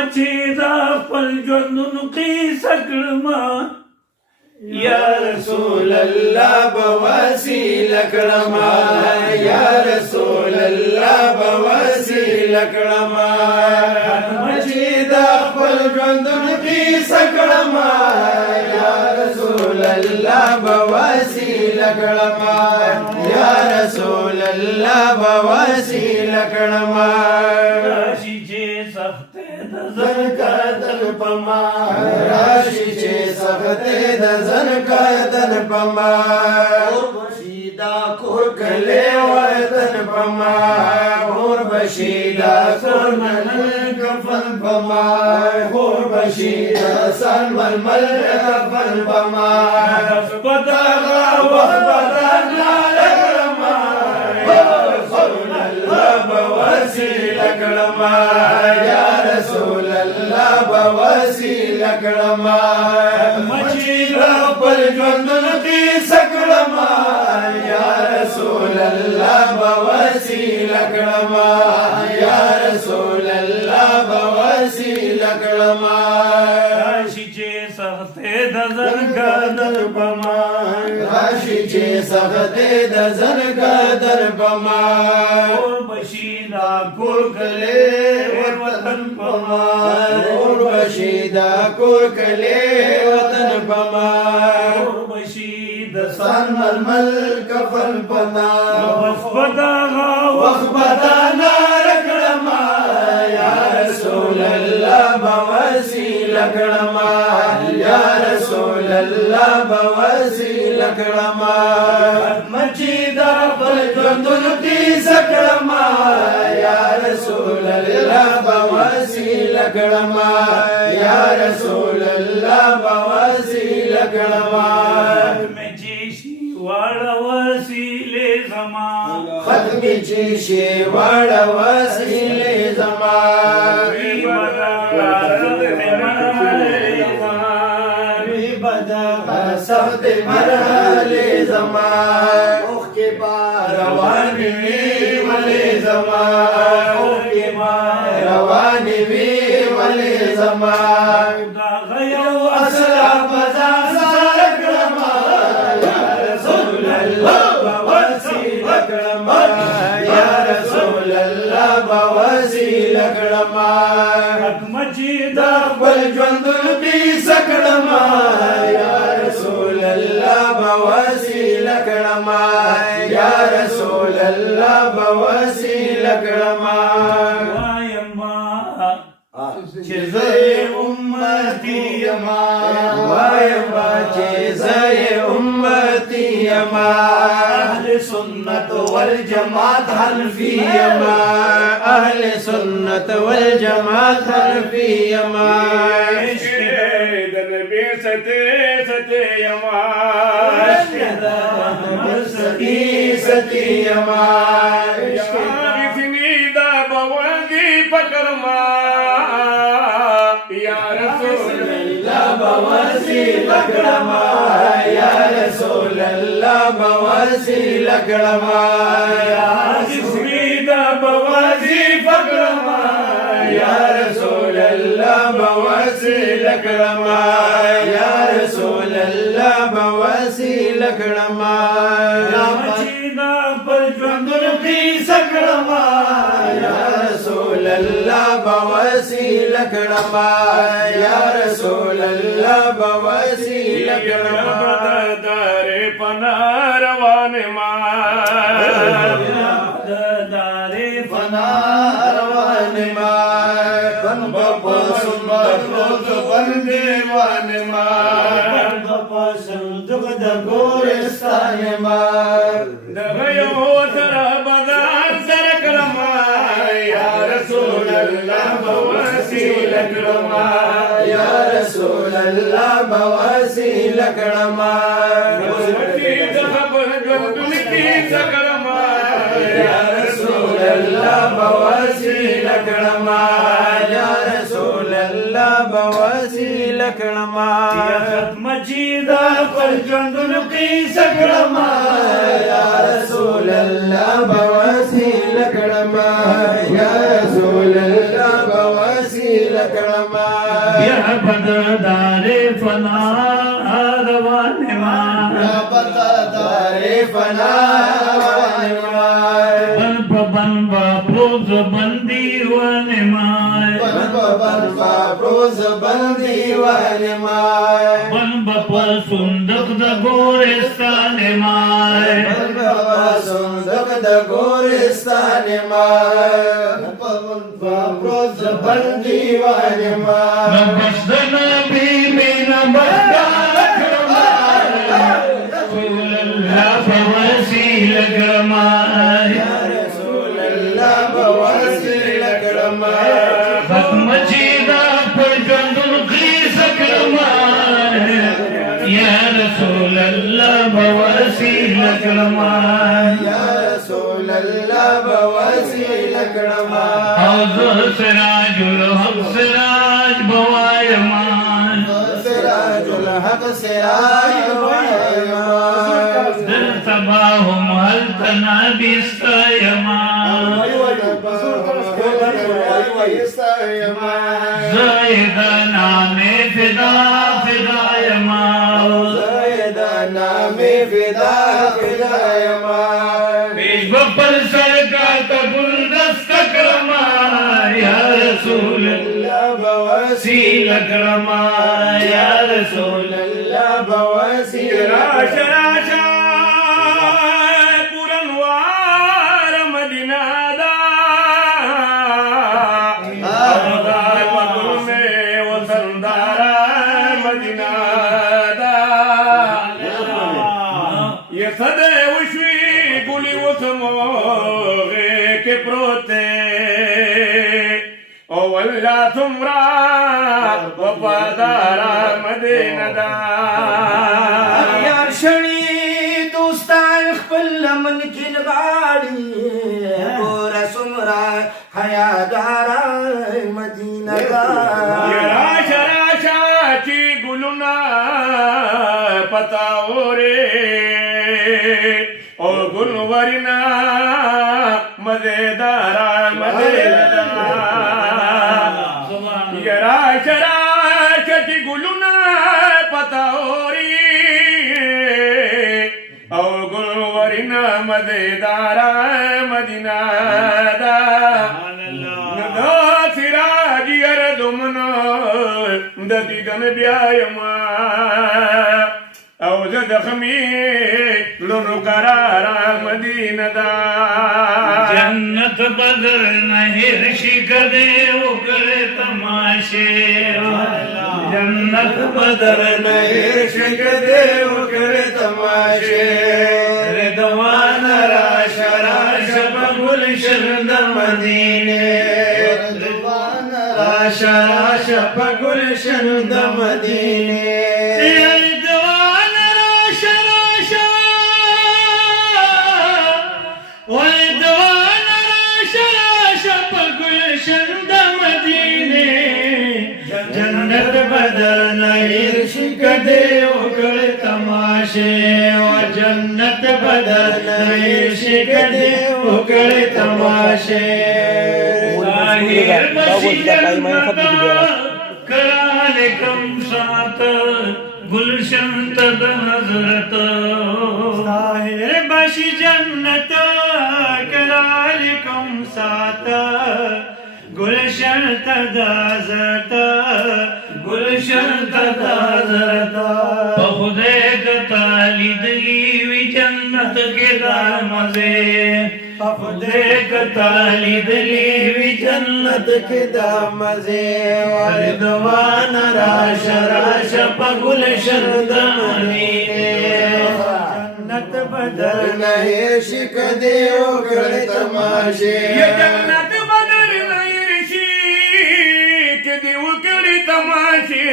مچیدا خپل ژوندونو قیصه کړما یا رسول الله بوسیله کړما یا رسول الله بوسیله کړما مچیدا خپل ژوندونو قیصه کړما یا رسول الله بوسیله کړما یا رسول الله بوسیله کړما راشي چې سخت د زر کتل پما راشي چې سخت د زر کتل پما اور بشیدا کور کله وطن پما اور بشیدا سرمن کفن پما اور بشیدا سرمن مل کفن پما بدا وخبرنا لکرما رسول الله بوسیله کړما یا رسول الله بوسیله کړما مچیدا خپل ژوندونو قیصه کړما یا رسول الله بوسیله کړما یا رسول الله بوسیله کړما راشي چې سخت د زر کتل پما راشي چې سخت د زر کتل پما اور بشیدا کور کله ور وطن پما اور بشیدا کور کله وطن پما اور بشیدا سان ململ کفن پما وخبدا وخبدا نار کړما یا رسول الله بوسیله کړما یا رسول الله بوسیله کړما مچیدا خپل ژوندونو قیصه کړما یا رسول الله بوسیله کړما یا رسول الله بوسیله کړما مچیشي واړه وسیله زما ختم چې شی واړه وسیله زما سخت مرحله زما اوخ کې بار روان وی ولې زما اوخ کې بار روان وی ولې زما دا غيو اصل بازار سره کړما یا رسول الله بوسیله کړما یا رسول الله بوسیله کړما مچیدا خپل ژوندونو قیصه کړما یا رسول الله بوسیله کړما یا رسول الله بوسیله کړما وایما چې زه امتی یما وایما چې زه امتی یما اهل سنت والجماعت حنفی یما اهل سنت والجماعت حنفی یما عشق د نبی سته سته یما ستی ستی یما عارفنی دا بوندی پکرما یا رسول الله بوسیله کړما یا رسول الله بوسیله کړما عارفنی دا بوندی پکرما یا رسول الله بوسیله کړما یا رسول الله بوسیله کړما مچیدا پر ژوندونو قیصه کړما یا رسول الله بوسیله کړما یا رسول الله بوسیله کړما دار پنا روان ما دار فنا روان ما پن بپسند روز پر دیوان ما پن بپسند د ګورستان ما دغه یو تر بدن سره کړما یا رسول الله بوسیله کړما یا رسول الله بوسیله کړما ورته د خبر ژوندون کې څکړما یا رسول الله بوسیله کړما یا رسول الله بوسیله کړما ختم جیدا پر ژوندون کې څکړما یا رسول الله بوسیله کړما یا رسول الله بوسیله کړما कळमाय या बददारे फना रवाने माय या बददारे फना रवाने बनब प्रोज बंदी वने माय बनब प्रोज बंदी वने माय बनब सुंदक गोरेस्ताने माय सुंदक गोरेस्ताने माय प्रोज बंदी वने माय नबस्दन भी न बवसील गमाय खत्मचीदा पजंदुल खीस गमाय या रसूल अल्लाह बवसील गमाय या रसूल अल्लाह बवसील गमाय हौज़ सिराजुल हक सिराज बवाय मान सिराजुल हक सिराज बवाय मान तबाहुम हल तनाबिस्तयमान ज़ैदना में फिदा फिदायमान ज़ैदना में फिदा फिदायमान पेश बपर सरकार का गुलदस्ता करमा या रसूल अल्लाह बवसील करमा या रसूल अल्लाह बवसील राशा पुरनवार मदीना दा अवतार मकुल में वतनदारा मदीना दा ये सदैव श्री गुली उथमोगे के प्रोते ओ वल्ला तुमरा वफादारा मदीना दा यारशणी दोस्तान खपल मन की गाड़ी गोरा सुमरा हयादारा मदीना का राशा राशाची गुलुना पताओ रे ओ गुलवरिना मजेदारा मजेदारा राशा राशाची गुलुना पताओ रे ओ गुलवरिना मजेदारा मदीना दा नदा सिराजी अर्दुमनो ददी गन ब्यायमा औज दखमी लुनु करारा मदीना दा जन्नत बदर नहीं शिकदे उकरे तमाशे जन्नत बदर नहीं शिकदे उकरे तमाशे रिदवान राशा राशा गुलशन मदीने रिदवान राशा राशा गुलशन मदीने रिदवान राशा राशा रिदवान राशा राशा गुलशन मदीने जन्नत बदर नहीं शिकदे उकरे तमाशे और जन्नत बदर नहीं शिकदे उकरे तमाशे जाहिर बशी जन्नत कराले कम सात गुलशन तद हजरत जाहिर बशी जन्नत कराले कम सात गुलशन तद हजरत गुलशन तद हजरत खुदे कताली दली वी जन्नत के दार मजे खुदे कताली दली वी जन्नत के दामजे रिदवान राशा राशा गुलशन मदीने जन्नत बदर नहीं शिकदे उकरे तमाशे ये जन्नत बदर नहीं शिकदे उकरे तमाशे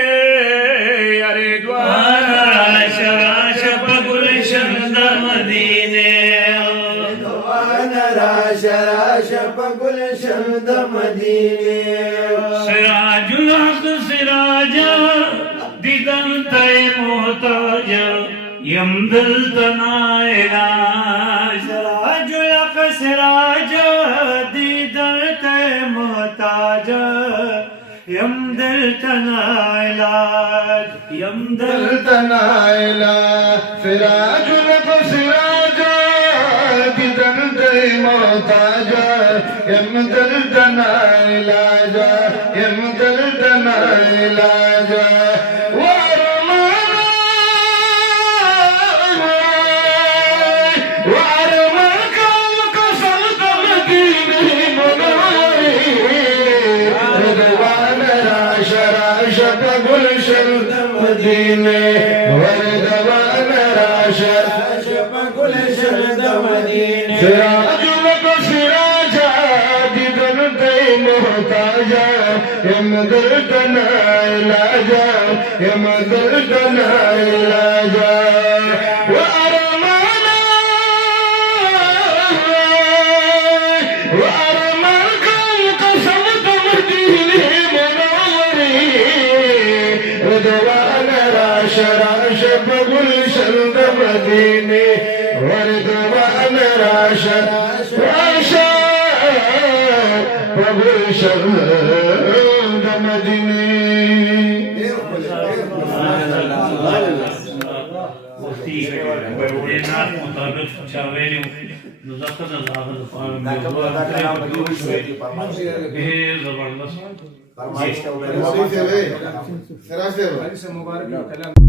अरे द्वार राशा राशा गुलशन मदीने राशा राशा गुलशन मदीने सिराजुल हक सिराजा दिदन तय मोहताज यमदल तनायना सिराजुल हक सिराजा दिदन तय मोहताज यमदल तना इलाज यम दर्द तनायला सिराजुल को सिराजा दिदन दे मोहताजा यम दर्द तनायला जा यम दर्द तनायला जा गुलशन मदीने वरदवान राशा गुलशन मदीने सिराजुल को सिराजा दिदन ते मोहताजा यम दर्द तनायला यम दर्द तनायला गुलशन मदीने वरदवान राशा राशा गुलशन मदीने जबरदस्त